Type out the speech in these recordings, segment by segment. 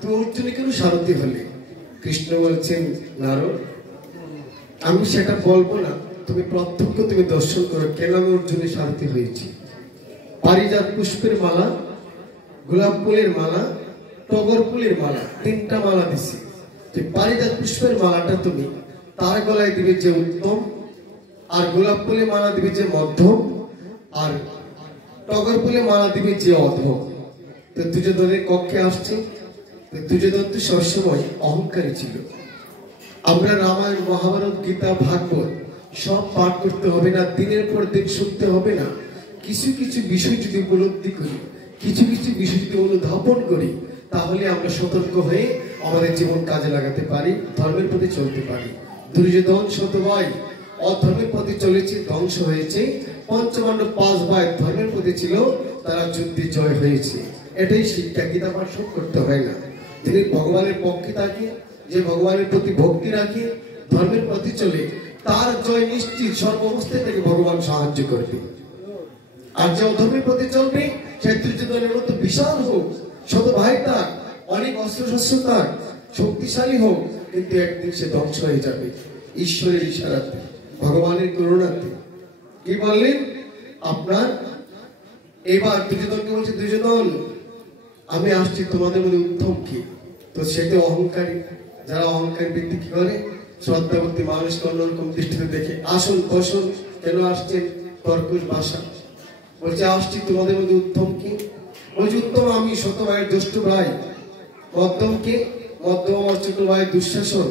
তুমি অর্জুনে কেন সারথি হলে? কৃষ্ণ বলছেন, নারদ, আমি সেটা বলবো না, তুমি প্রত্যক্ষ তুমি দর্শন করো কেন আমি অর্জুনের সারথি হয়েছি। পারিজাত পুষ্পের মালা, গোলাপ ফুলের মালা, টগর ফুলের মালা, 3টা মালা দিছি। যে পারিজাত পুষ্পের মালাটা তুমি তার গলায় দিবে যে উত্তম, আর গোলাপ ফুলের মালা দিবে যে মধ্যম, আর টগর ফুলের মালা দিবে যে অধম। তো দুর্যোধনের কক্ষে আসছে। দুর্যোধন তো সবসময় অহংকারী ছিল। আমরা রামায়ণ, মহাভারত, গীতা, ভাগবত সব পাঠ করতে হবে না, দিনের পর দিন শুনতে হবে না। কিছু কিছু বিষয় যদি উপলব্ধি করি, কিছু কিছু বিষয় যদি অনুধাবন করি, তাহলে আমরা সতর্ক হয়ে আমাদের জীবন কাজে লাগাতে পারি, ধর্মের প্রতি চলতে পারি। দুর্যোধন 7 ভাই অধর্মের পথে চলেছে, ধ্বংস হয়েছে। পঞ্চপাণ্ডব 5 ভাই ধর্মের প্রতি ছিল, তারা যুদ্ধে জয় হয়েছে। এটাই শিক্ষা, গীতা পাঠ সব করতে হয় না। যিনি ভগবানের পক্ষে থাকে, যে ভগবানের প্রতি ভক্তি রাখে, ধর্মের প্রতি চলে, তার জয় নিশ্চিত। সর্বাবস্থায় থেকে ভগবান সাহায্য করবে। আর যে অধর্মের প্রতি চলবে, সে দুর্যোধনের মতো বিশাল হোক, 7 ভাই তার, অনেক অস্ত্রশস্ত্র তার, শক্তিশালী হোক, কিন্তু একদিন সে ধ্বংস হয়ে যাবে ঈশ্বরের ইশারাতে, ভগবানের করুণাতে। কি বললেন আপনার? এবার দুর্যোধনকে বলছে, দুর্যোধন, আমি আসছি, তোমাদের মধ্যে উত্তম কি? তো সেটা অহংকারী। যারা অহংকারী ব্যক্তি কি করে? শ্রদ্ধাভক্তি মানুষকে অন্যরকম দৃষ্টিতে দেখে। আসুন বসুন, কেন আসছেন? কর্কশ ভাষা। বলছে, আসছি, তোমাদের মধ্যে উত্তম কি? বলছে, উত্তম আমি, 7 ভাইয়ের জ্যেষ্ঠ ভাই। মধ্যম কে? মধ্যম আমার ছোট ভাই দুঃশাসন।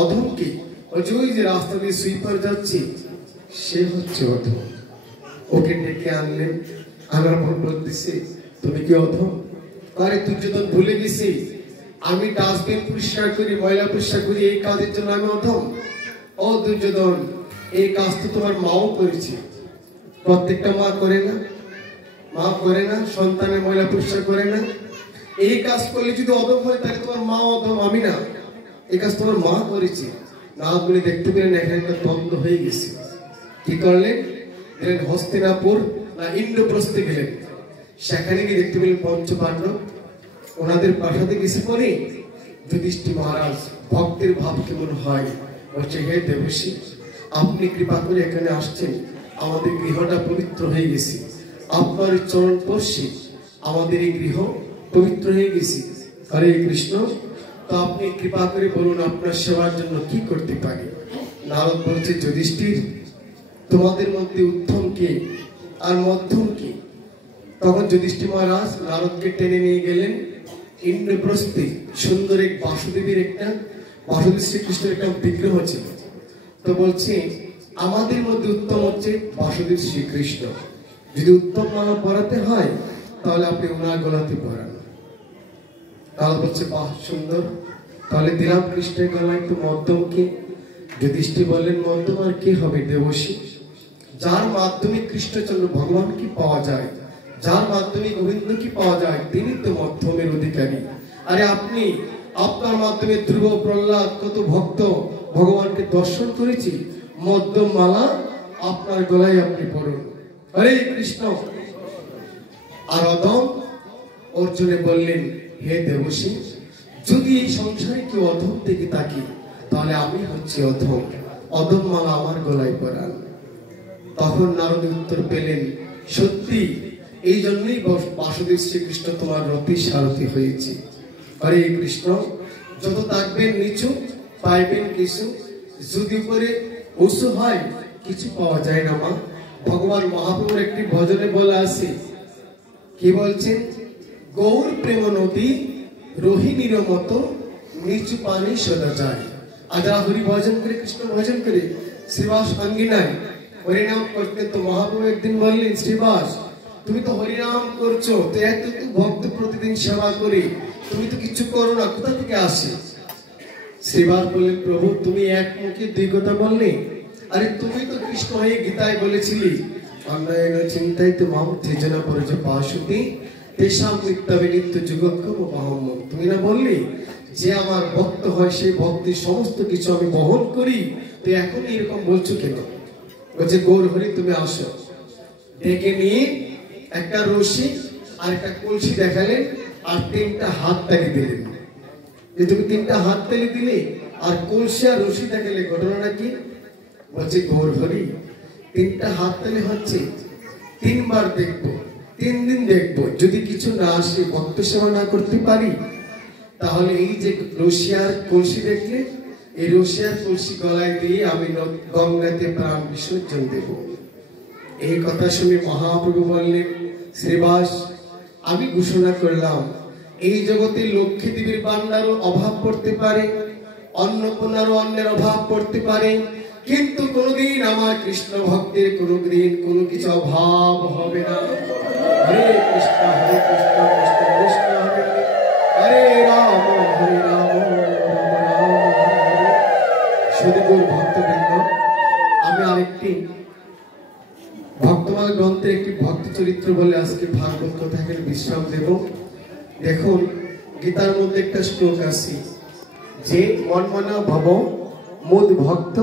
অধম কি? বলছে, ওই যে রাস্তা দিয়ে সুইপার যাচ্ছে, সে হচ্ছে অধম। ওকে ডেকে আনলেন, আনার পর বলতেছে, তুমি কি অধম? আরে দুর্যোধন ভুলে গেছি, আমি ডাস্টবিন পরিষ্কার করি, ময়লা পরিষ্কার করি, এই কাজের জন্য আমি অধম? ও দুর্যোধন, এই কাজ তো তোমার মাও করেছে। প্রত্যেকটা মা করে না? মা করে না? সন্তানের ময়লা পরিষ্কার করে না? এই কাজ করলে যদি অধম হয়, তাহলে তোমার মা অধম, আমি না। এই কাজ তোমার মা করেছে। না বলে দেখতে পেলেন এখানে একটা দ্বন্দ্ব হয়ে গেছে। কি করলেন? হস্তিনাপুর না ইন্দ্রপ্রস্থে গেলেন। সেখানে গিয়ে দেখতে পেলেন পঞ্চপাণ্ডব ওনাদের প্রাসাদে গেছে। পরে যুধিষ্ঠির মহারাজ ভক্তের ভাব কেমন হয়, বলছে, হে দেবর্ষি, আপনি কৃপা করে এখানে আসছেন, আমাদের গৃহটা পবিত্র হয়ে গেছে। আপনার চরণ স্পর্শে আমাদের এই গৃহ পবিত্র হয়ে গেছে। হরে কৃষ্ণ। তো আপনি কৃপা করে বলুন, আপনার সেবার জন্য কি করতে পারি? নারদ বলছে, যুধিষ্ঠির, তোমাদের মধ্যে উত্তম কে আর মধ্যম কে? তখন যুধিষ্ঠির মহারাজ নারদকে টেনে নিয়ে গেলেন ইন্দ্রপ্রস্থে। সুন্দর এক বাসুদেবের বাসুদেব শ্রীকৃষ্ণের একটা বিগ্রহ ছিল। তো বলছে, আমাদের মধ্যে উত্তম হচ্ছে বাসুদেব শ্রীকৃষ্ণ। যদি উত্তম মালা পরাতে হয়, তাহলে আপনি ওনার গলাতে পরান। তাহলে বলছে, বাহ, সুন্দর, তাহলে দিলাম কৃষ্ণের গলায়। তো মধ্যম কে? যুধিষ্ঠির বললেন, মধ্যম আর কে হবে দেবর্ষি? যার মাধ্যমে কৃষ্ণচন্দ্র ভগবান কি পাওয়া যায়, যার মাধ্যমে গোবিন্দ কি পাওয়া যায়, তিনি তো মধ্যমের অধিকারী। আরে আপনি, আপনার মাধ্যমে ধ্রুব, প্রহ্লাদ, কত ভক্ত ভগবানকে দর্শন করেছি। মধ্যম মালা আপনার গলায় আপনি পড়ুন। হরে কৃষ্ণ। আর অধম? অর্জুনে বললেন, হে দেবর্ষি, যদি এই সংসারে কেউ অধম থেকে থাকি, তাহলে আমি হচ্ছে অধম। অধম মালা আমার গলায় পরান। তখন নারদ উত্তর পেলেন, সত্যি, এই জন্যই বাসুদেব শ্রীকৃষ্ণ তোমার রথে সারথি হয়েছে। হরে কৃষ্ণ। যত থাকবেন নিচু, পাইবেন কিছু। যদি উপরে উঁচু হয়, কিছু পাওয়া যায় না মা। ভগবান মহাপ্রভুর একটি ভজনে বলা আছে, কি বলছেন? গৌর প্রেম নদী রোহিণীর মতো নিচু পানি সদা যায়। আর যারা হরি ভজন করে, কৃষ্ণ ভজন করে, শ্রীবাস অঙ্গিনায় হরিনাম করতে, তো মহাপ্রভু একদিন বললেন, শ্রীবাস, তুমি তো হরিনাম করছো, তো এত ভক্ত প্রতিদিন সেবা করি, তুমি তো কিছু করো না, কোথা থেকে আসে? শ্রীবাস বললেন, প্রভু, তুমি এক মুখে 2 কথা বললে। আরে তুমি তো কৃষ্ণ হয়ে গীতায় বলেছিলি, অন্যায় চিন্তায় তো মাম তেজনা পরজ পাশুতি তেষাম নিত্যবে নিত্য যুগক্ষম অহম। তুমি না বললি যে আমার ভক্ত হয়, সেই ভক্তির সমস্ত কিছু আমি বহন করি, তো এখন এরকম বলছো কেন? বলছে, গৌর হরি, তুমি আসো। ডেকে নিয়ে একটা রশি আর একটা কলসি দেখালেন, আর 3টা হাত তাকে দিলেন। যে তুমি 3টা হাত তালি দিলে আর কলসি আর রশি দেখালে, ঘটনাটা কি? বলছে গৌর হরি 3টা হাত তালি হচ্ছে 3 বার দেখবো, 3 দিন দেখবো, যদি কিছু না আসে, ভক্ত সেবা না করতে পারি, তাহলে এই যে রশি আর কলসি দেখলে, এই রশি আর কলসি গলায় দিয়ে আমি গঙ্গাতে প্রাণ বিসর্জন দেব। এই কথা শুনে মহাপ্রভু বললেন, শ্রীবাস আমি ঘোষণা করলাম এই জগতে লক্ষ্মী দেবীর বান্নারও অভাব পড়তে পারে, অন্নপূর্ণারও অন্যের অভাব পড়তে পারে, কিন্তু কোনোদিন আমার কৃষ্ণ ভক্তের কোনোদিন কোনো কিছু অভাব হবে না। হরে কৃষ্ণ হরে কৃষ্ণ কৃষ্ণ কৃষ্ণ হরে রাম হরে রাম রাম রাম হরে। সদগুরু ভক্তবৃন্দ, আমি আরেকটি ভক্তমালা গ্রন্থের একটি ভক্ত চরিত্র বলে আজকে ভাগবত কথাকে বিশ্রাম দেব। দেখুন, গীতার মধ্যে একটা শ্লোক আছে যে মনমনা ভব মুদ ভক্ত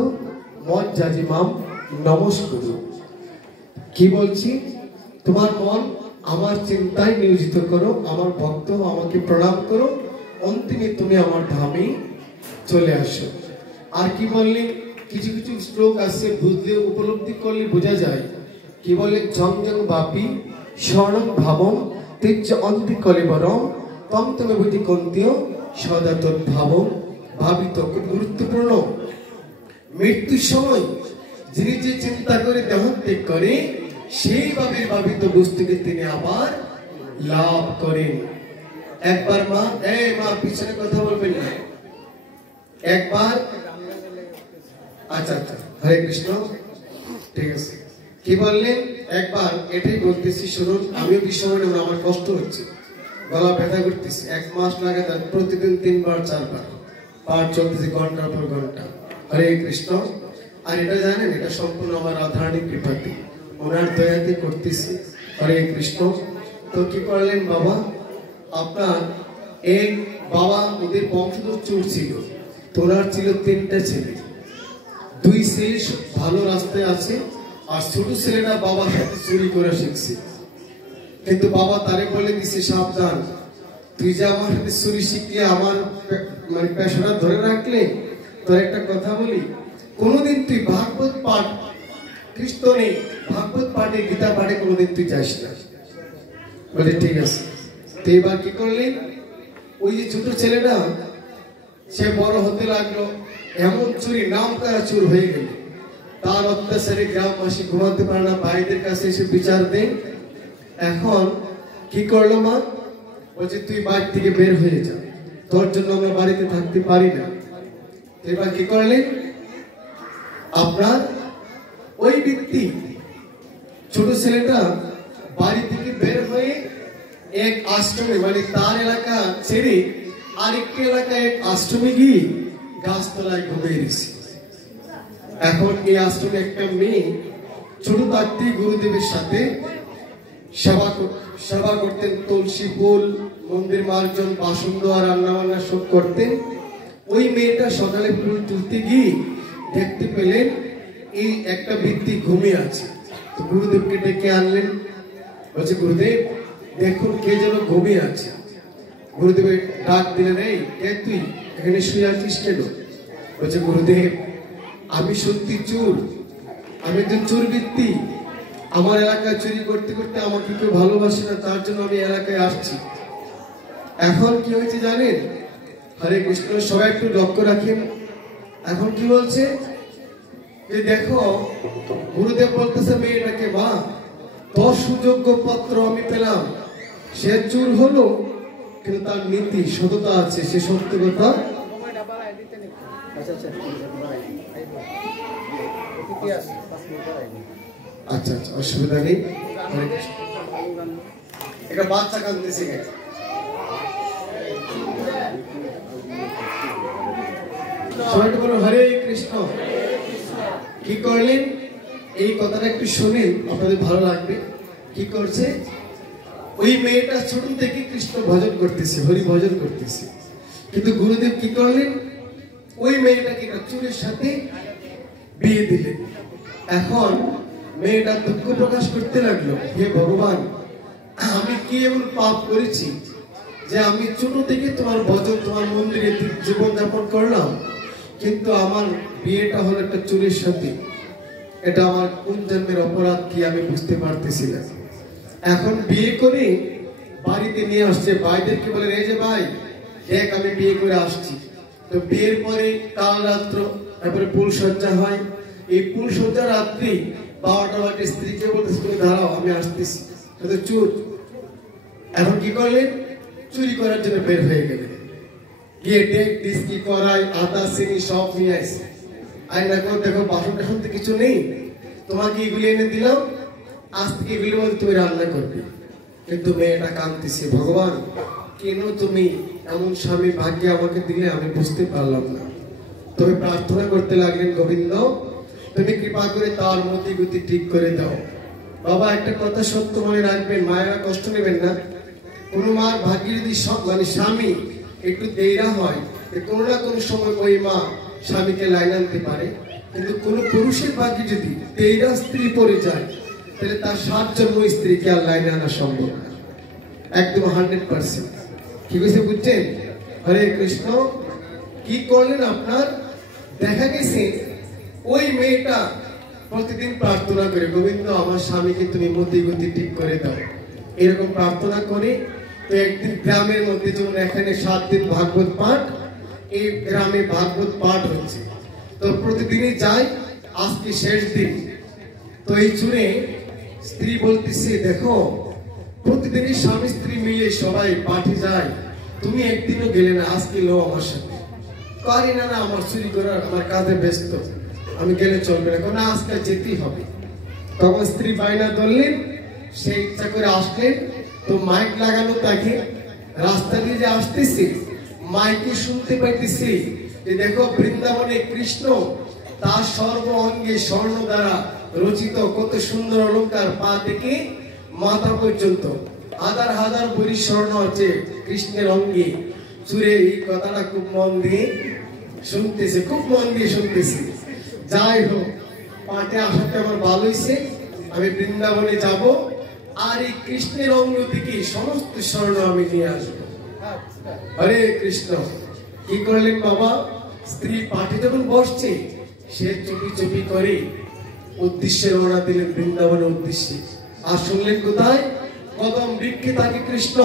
মন জাজিমাম নমস্কুরু। কি বলছি? তোমার মন আমার চিন্তায় নিয়োজিত করো, আমার ভক্ত আমাকে প্রণাম করো, অন্তিমে তুমি আমার ধামে চলে আসো। আর কি বললে? কিছু কিছু শ্লোক আছে, বুঝলে উপলব্ধি করলে বোঝা যায়। কি বলে? জং বাপি স্বর্ণং ভাবম তেজ অন্তি কলেবরম তম তমে বুঝি কন্তীয় সদা তদ্ভাবম ভাবিত। খুব গুরুত্বপূর্ণ। মৃত্যুর সময় যিনি যে চিন্তা করে দেহত্যাগ করে, সেইভাবে ভাবিত বস্তুকে তিনি আবার লাভ করেন। একবার মা, মা পিছনে কথা বলবেন না, একবার। আচ্ছা আচ্ছা, হরে কৃষ্ণ, ঠিক আছে। কি বললেন? একবার এটাই বলতেছি, শুনুন। আমিও বিষয় নেব, আমার কষ্ট হচ্ছে, গলা ব্যথা করতেছি। 1 মাস লাগাতার প্রতিদিন 3 বার 4 বার পাঠ চলতেছে, ঘন্টার পর ঘন্টা। হরে কৃষ্ণ। আর এটা জানেন, এটা সম্পূর্ণ আমার রাধারানীর কৃপাতে, ওনার দয়াতে করতেছি। হরে কৃষ্ণ। তো কি করলেন বাবা? আপনার এক বাবা, ওদের বংশধর চোর ছিল, তোরার ছিল 3টা ছেলে। 2 ছেলে ভালো রাস্তায় আছে, আর ছোট ছেলেটা বাবার সাথে চুরি করে শিখছে। কিন্তু বাবা তারে বলে দিছে, সাবধান, তুই যে আমার সাথে চুরি শিখলে আমার মানে পেশাটা ধরে রাখলে, তোর একটা কথা বলি, কোনোদিন তুই ভাগবত পাঠ, কীর্তনে ভাগবত পাঠে, গীতা পাঠে কোনোদিন তুই যাস না। বলে ঠিক আছে। তো এবার কি করলেন? ওই যে ছোট ছেলেটা, সে বড় হতে লাগলো, এমন চুরি নাম করা চোর হয়ে গেল। তার অত্যাচারে গ্রামবাসী ঘুমাতে পারে না, ভাইদের কাছে এসে বিচার দেন। এখন কি করলো মা? বলছে তুই বাড়ি থেকে বের হয়ে যা, তোর জন্য আমরা বাড়িতে থাকতে পারি না। এবার কি করলেন? আপনার ওই ব্যক্তি ছোট ছেলেটা বাড়ি থেকে বের হয়ে এক আশ্রমে, মানে তার এলাকা ছেড়ে আরেকটি এলাকায় এক আশ্রমে গিয়ে গাছতলায় ঘুমিয়ে দিয়েছে। এখন এই আশ্রমে একটা মেয়ে ছোট থাকতে গুরুদেবের সাথে সেবা করতেন, তুলসী ফুল, মন্দির মার্জন, বাসন ধোয়া, রান্না বান্না সব করতেন। ওই মেয়েটা সকালে ফুল তুলতে গিয়ে দেখতে পেলেন এই একটা ব্যক্তি ঘুমিয়ে আছে। তো গুরুদেবকে ডেকে আনলেন। বলছে, গুরুদেব দেখুন কে যেন ঘুমিয়ে আছে। গুরুদেবের ডাক দিলেন, এই কে তুই এখানে শুয়ে আছিস কেন? বলছে, গুরুদেব আমি সত্যি চোর, আমি একজন চোর ব্যক্তি। আমার এলাকায় চুরি করতে করতে আমাকে কেউ ভালোবাসে না, তার জন্য আমি এলাকায় আসছি। এখন কি হয়েছে জানেন? হরে কৃষ্ণ, সবাই একটু লক্ষ্য রাখেন। এখন কি বলছে যে দেখো, গুরুদেব বলতেছে মেয়েটাকে, মা তোর সুযোগ্য পত্র আমি পেলাম, সে চোর হলো কিন্তু তার নীতি সততা আছে, সে সত্য কথা। আচ্ছা আচ্ছা, অসুবিধা নেই। একটা বাচ্চা কাঁদতেছে, সবাইকে বলো হরে কৃষ্ণ। কি করলেন? এই কথাটা একটু শুনে আপনাদের ভালো লাগবে। কি করছে? ওই মেয়েটা ছোট থেকে কৃষ্ণ ভজন করতেছে, হরি ভজন করতেছে, কিন্তু গুরুদেব কি করলেন? ওই মেয়েটাকে চোরের সাথে বিয়ে দিলেন। এখন মেয়েটা দুঃখ প্রকাশ করতে লাগলো, হে ভগবান, আমি কি এমন পাপ করেছি যে আমি ছোট থেকে তোমার ভজন তোমার মন্দিরে জীবন যাপন করলাম, কিন্তু আমার বিয়েটা হলো একটা চুরির সাথে। এটা আমার কোন জন্মের অপরাধ কি আমি বুঝতে পারতেছি না। এখন বিয়ে করে বাড়িতে নিয়ে আসছে, ভাইদেরকে বলে এই যে ভাই দেখ আমি বিয়ে করে আসছি। তো বিয়ের পরে কাল রাত্র তারপরে ফুল সজ্জা হয়। এই ফুল সজ্জা রাত্রি 12টা বাজে স্ত্রীকে বলতেছে তুমি দাঁড়াও আমি আসতেছি। চুর এখন কি করলেন, চুরি করার জন্য বের হয়ে গেলেন। গিয়ে ডেক ডিস্কি করাই আদা চিনি সব নিয়ে আসছে। আয়না করে দেখো বাসন টাসন তো কিছু নেই, তোমাকে এগুলি এনে দিলাম, আজ থেকে এগুলির মধ্যে তুমি রান্না করবে। কিন্তু মেয়েটা কাঁদতেছে, ভগবান কেন তুমি এমন স্বামী ভাগ্যে আমাকে দিলে আমি বুঝতে পারলাম না। তবে প্রার্থনা করতে লাগলেন, গোবিন্দ তুমি কৃপা করে তার মতি গতি ঠিক করে দাও। বাবা একটা কথা সত্য মনে রাখবেন, মায়েরা কষ্ট নেবেন না। কোন মার ভাগ্যে যদি সব মানে স্বামী একটু দেরা হয়, কোনো না কোনো সময় ওই মা স্বামীকে লাইন আনতে পারে। কিন্তু কোন পুরুষের ভাগ্যে যদি দেরা স্ত্রী পড়ে যায়, তাহলে তার 7 জন্ম স্ত্রীকে আর লাইনে আনা সম্ভব না, একদম 100%। কি বলছে বুঝছেন? হরে কৃষ্ণ। কি করলেন আপনার, দেখা গেছে ওই মেয়েটা প্রতিদিন প্রার্থনা করে, গোবিন্দ আমার স্বামীকে তুমি মতি গতি ঠিক করে দাও, এরকম প্রার্থনা করে। তো একদিন গ্রামের মধ্যে যেমন এখানে 7 দিন ভাগবত পাঠ, এই গ্রামে ভাগবত পাঠ হচ্ছে। তো প্রতিদিনই যাই, আজকে শেষ দিন। তো এই শুনে স্ত্রী বলতেছে দেখো প্রতিদিনই স্বামী স্ত্রী মিলে সবাই পাঠে যায়, তুমি একদিনও গেলে না, আজকে লো আমার সাথে। পারি না, না আমার চুরি করার আমার কাজে ব্যস্ত, আমি গেলে চলবে না, না আজকে যেতেই হবে। তখন স্ত্রী বায়না ধরলেন, সে ইচ্ছা করে আসলেন। তো মাইক লাগানো, তাকে রাস্তা দিয়ে যে আসতেছে মাইকে শুনতে পাইতেছি যে দেখো বৃন্দাবনে কৃষ্ণ তার সর্ব অঙ্গে স্বর্ণ দ্বারা রচিত কত সুন্দর অলঙ্কার, পা থেকে মাথা পর্যন্ত হাজার হাজার ভরি স্বর্ণ আছে কৃষ্ণের অঙ্গে। চুরে এই কথাটা খুব মন দিয়ে শুনতেছে, খুব মন দিয়ে শুনতেছে। যাই হোক, পাঠে আসাতে আমার ভালো হয়েছে, আমি বৃন্দাবনে যাব, আর এই কৃষ্ণের অঙ্গ থেকে সমস্ত স্বর্ণ আমি নিয়ে আসবো। হরে কৃষ্ণ। কি করলেন বাবা, স্ত্রী পাঠে যখন বসছে, সে চুপি চুপি করে উদ্দেশ্যে রওনা দিলেন বৃন্দাবনের উদ্দেশ্যে। আর শুনলেন কোথায়, কদম বৃক্ষে থাকে কৃষ্ণ।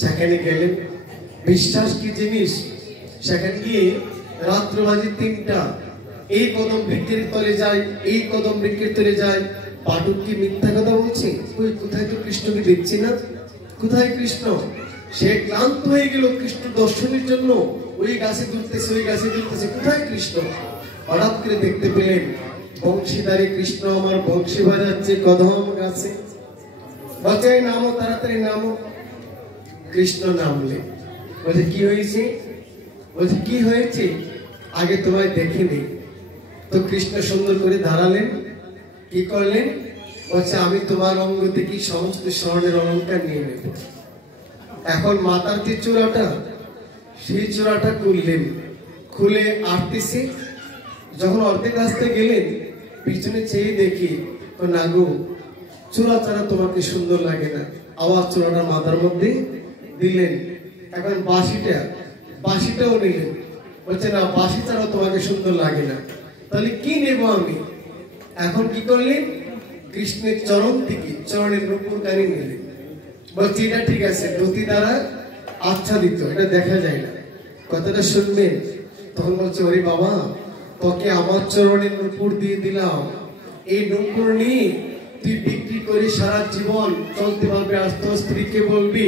সেখানে গেলেন, বিশ্বাস কি জিনিস, সেখানে গিয়ে রাত্র বাজে 3টা, এই কদম বৃক্ষের তলে যায়, এই কদম বৃক্ষের তলে যায়। পাঠক কি মিথ্যা কথা বলছে? ওই কোথায় তো কৃষ্ণকে দেখছি না, কোথায় কৃষ্ণ? সে ক্লান্ত হয়ে গেল কৃষ্ণ দর্শনের জন্য, ওই গাছে দুলতেছে, ওই গাছে দুলতেছে, কোথায় কৃষ্ণ? হঠাৎ করে দেখতে পেলেন বংশীধারী কৃষ্ণ আমার বংশী বাজাচ্ছে কদম গাছে। বচাই নামো, তাড়াতাড়ি নামো। কৃষ্ণ নামলে, বলছে কি হয়েছে? বলছে কি হয়েছে, আগে তোমায় দেখিনি। তো কৃষ্ণ সুন্দর করে দাঁড়ালেন, কি করলেন? বলছে আমি তোমার অঙ্গ থেকে সমস্ত স্বর্ণের অলঙ্কার নিয়ে নেব। এখন মাথার যে চূড়াটা, সেই চূড়াটা খুললেন, খুলে আটতেছে। যখন অর্ধেক আসতে গেলেন, পিছনে চেয়ে দেখি না গো, চূড়া ছাড়া তোমাকে সুন্দর লাগে না। আবার চূড়াটা মাথার মধ্যে দিলেন। এখন বাঁশিটাও নিলেন, বলছে না বাঁশি ছাড়া তোমাকে সুন্দর লাগে না, তাহলে কি নেব আমি? এখন কি করলেন, কৃষ্ণের চরণ থেকে চরণের নূপুর কানি নিলেন। বলছে এটা ঠিক আছে, ধুতি দ্বারা আচ্ছাদিত, এটা দেখা যায় না, কথাটা শুনবেন। তখন বলছে ওরে বাবা, তোকে আমার চরণের নূপুর দিয়ে দিলাম, এই নূপুর নিয়ে তুই বিক্রি করে সারা জীবন চলতে পারবে। আর তোর স্ত্রীকে বলবি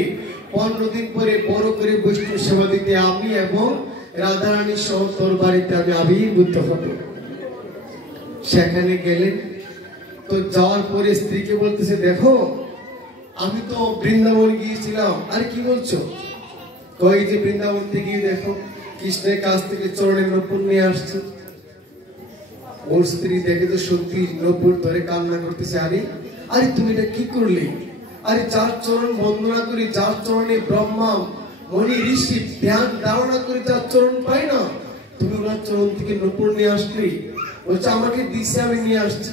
15 দিন পরে বড় করে বৈষ্ণব সেবা দিতে আমি এবং রাধারানী সহ তোর বাড়িতে আমি আবির্ভূত হব। সেখানে গেলেন। তো যাওয়ার পরে স্ত্রীকে বলতেছে দেখো আমি তো বৃন্দাবন গিয়েছিলাম। আরে কি বলছো? কই যে বৃন্দাবন থেকে দেখো কৃষ্ণের কাছ থেকে চরণের নূপুর নিয়ে আসছে। ওর স্ত্রী দেখে তো সত্যি নূপুর ধরে কান্না করতেছে। আরে আরে তুমি এটা কি করলে? আরে যার চরণ বন্দনা করি, যার চরণে ব্রহ্মা মনি ঋষি ধ্যান ধারণা করে যার চরণ পাই না, তুমি ওনার চরণ থেকে নূপুর নিয়ে আসলি? বলছে আমাকে দিছে, আমি নিয়ে আসছি।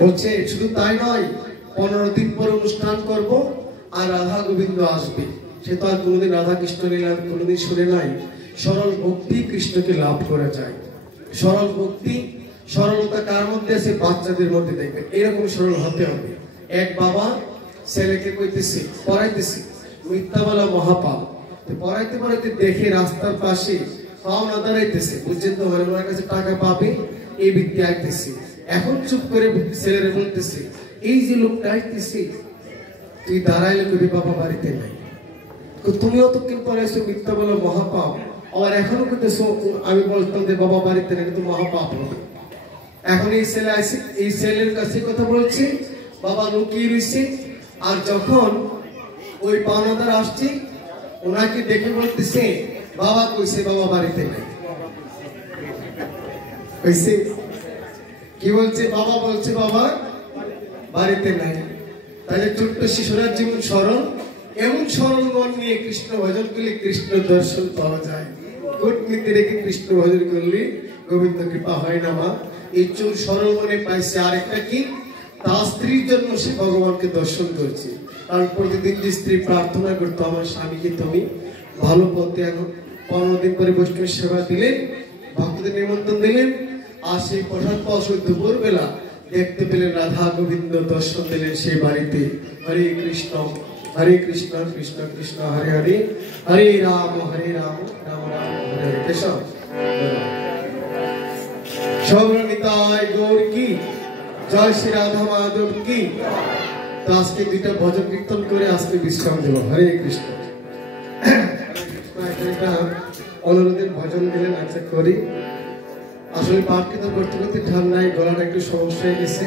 বলছে শুধু তাই নয়, 15 দিন পর অনুষ্ঠান করব, আর রাধা গোবিন্দ আসবে। সে তো আর কোনোদিন রাধা কৃষ্ণ লীলা কোনোদিন শুনে নাই। সরল ভক্তি কৃষ্ণকে লাভ করা যায়। সরল ভক্তি, সরলতা কার মধ্যে আছে? বাচ্চাদের মধ্যে দেখবে। এরকম সরল হতে হবে। এক বাবা ছেলেকে কইতেছে, পড়াইতেছে, মিথ্যা বলা মহাপাপ। পড়াইতে পড়াইতে দেখে রাস্তার পাশে পাও না দাঁড়াইতেছে, বুঝছেন তো, ওনার কাছে টাকা পাবে এই ব্যক্তি আইতেছে। এখন চুপ করে ছেলেরা বলতেছে, এই যে লোকটা আইতেছে, তুই দাঁড়াইলে কবি বাবা বাড়িতে নাই, তুমিও তো কিন্তু পড়াইছো মিথ্যা বলা মহাপাপ। আর এখনো করতেছো, আমি বলতাম যে বাবা বাড়িতে নাই, কিন্তু মহাপাপ হবে। এখন এই ছেলে আসে, এই ছেলের কাছে কথা বলছে, বাবা লুকিয়ে রয়েছে। আর যখন ওই পাওনাদার আসছে, ওনাকে দেখে বলতেছে, বাবা কইছে বাবা বাড়িতে নাই। কইছে কি বলছে? বাবা বলছে বাবা বাড়িতে নাই। তাহলে ছোট্ট শিশুরা যেমন সরল, এমন সরল মন নিয়ে কৃষ্ণ ভজন করলে কৃষ্ণ দর্শন পাওয়া যায়। কূটনীতি রেখে কৃষ্ণ ভজন করলে গোবিন্দ কৃপা হয় না মা। এই চোর সরল মনে পাইছে। আর একটা কি, তার স্ত্রীর জন্য সে ভগবানকে দর্শন করছে। কারণ প্রতিদিন যে স্ত্রী প্রার্থনা করতো, আমার স্বামীকে তুমি ভালো পথে আনো। 15 দিন পরে বৈষ্ণব সেবা দিলেন, ভক্তদের নিমন্ত্রণ দিলেন। আর সেই প্রসাদ পাওয়া দুপুর বেলা দেখতে পেলেন রাধা গোবিন্দ দর্শন দিলেন সেই বাড়িতে। হরে কৃষ্ণ কৃষ্ণ কৃষ্ণ হরে হরে, হরে রাম রাম রাম হরে হরে। কেশব সৌরমিতায় গৌর কি জয়, শ্রী রাধা মাধব কি। তো আজকে দুইটা ভজন কীর্তন করে আজকে বিশ্রাম দেব। হরে কৃষ্ণ। অনুরোধের ভজন দিলেন, আচ্ছা করি। আসলে পাঠ কীর্তন করতে করতে ঠান্ডায় গলাটা একটু সমস্যা হয়ে গেছে।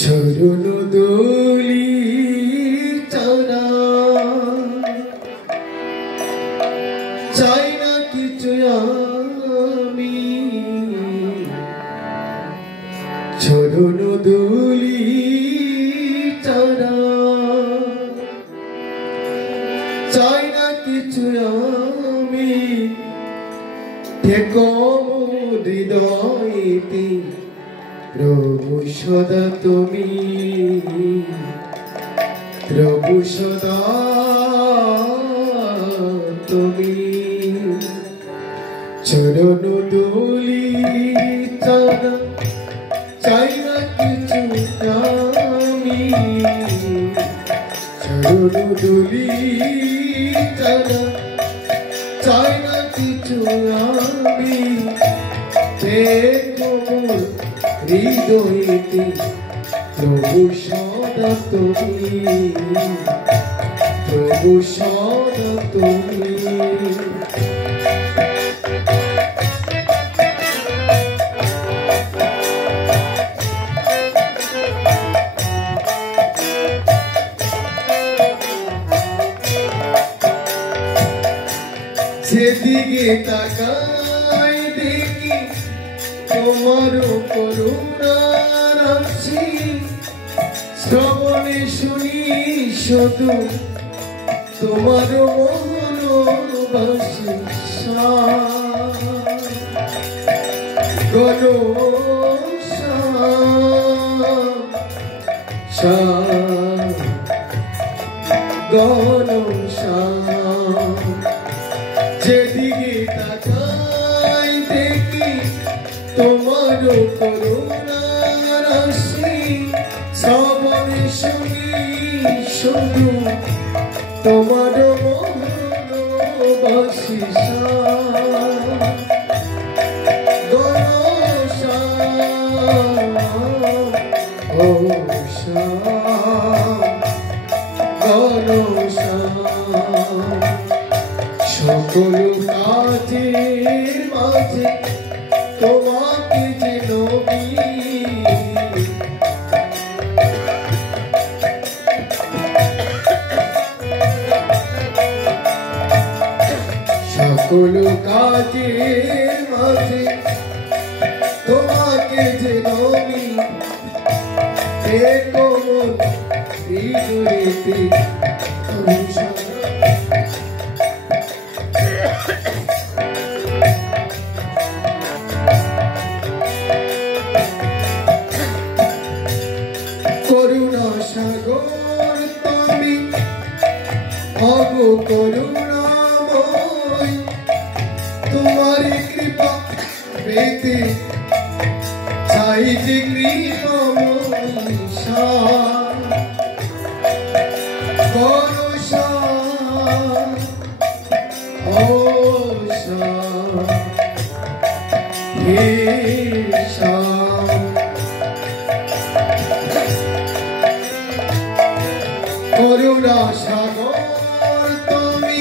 চরণ দোলি চারা চাই না কিছু আমি, চরণ দোলি চারা চাই না কিছু আমি, থেকো মোর হৃদয়তে প্রভু সদা তুমি, প্রভু সদা তুমি। চরণ দোলি চারা চাই না কিছু আমি, চরণ দোলি চারা চাই না কিছু আমি, থেকো মোর হৃদয়তে প্রভু সদা তুমি, প্রভু সদা তুমি। যেদিকে তাকাই দেখি তোমার করুণার রাশি, শ্রবণে শুনি শুধু তোমার মনোবাসী যেদিকে তাকাই দেখি তোমার করুণার রাশি, শ্রবণে শুনি শুধু তোমার মনোবাসী সকল কাজের মাঝে তোমাকে যে নবী, সকল কাজের মাঝে তোমাকে যে নবী, থেকো মোর হৃদয়তে করুণাময় তোমার কৃপা পেতে চাই যে কৃপাময় ভরসা হে করুণা সাগর তুমি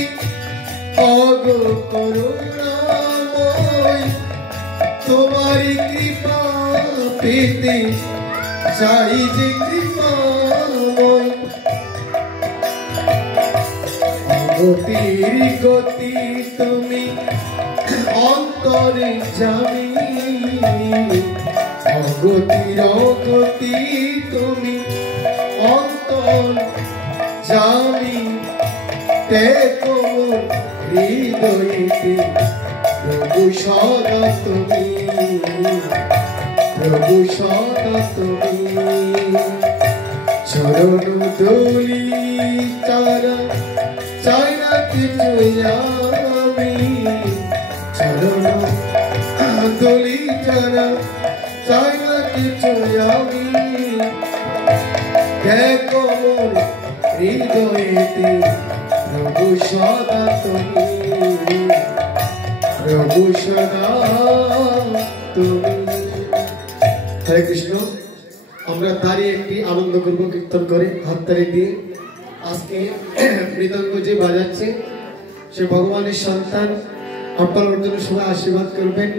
অগ করুণাময় তোমার কৃপা পেতে চাই যে কৃপাময় গতির গতি তুমি অন্তরে জানি অগতির অগতি তুমি অন্তর জানি দেখো হৃদয়তে প্রভু সদা তুমি প্রভু সদা তুমি চরণ ধুলি তারা চাই না কিছু আমি চরণ ধুলি তারা চাই না কিছু আমি দেখো হৃদয়েতে প্রভু সদা তুমি প্রভু সদা তুমি। হরে কৃষ্ণ। আমরা দাঁড়িয়ে একটি আনন্দ করবো কীর্তন করে হাততালি দিয়ে। আজকে মৃদঙ্গ যে বাজাচ্ছে সে ভগবানের সন্তান, আপনার জন্য সবাই আশীর্বাদ করবেন।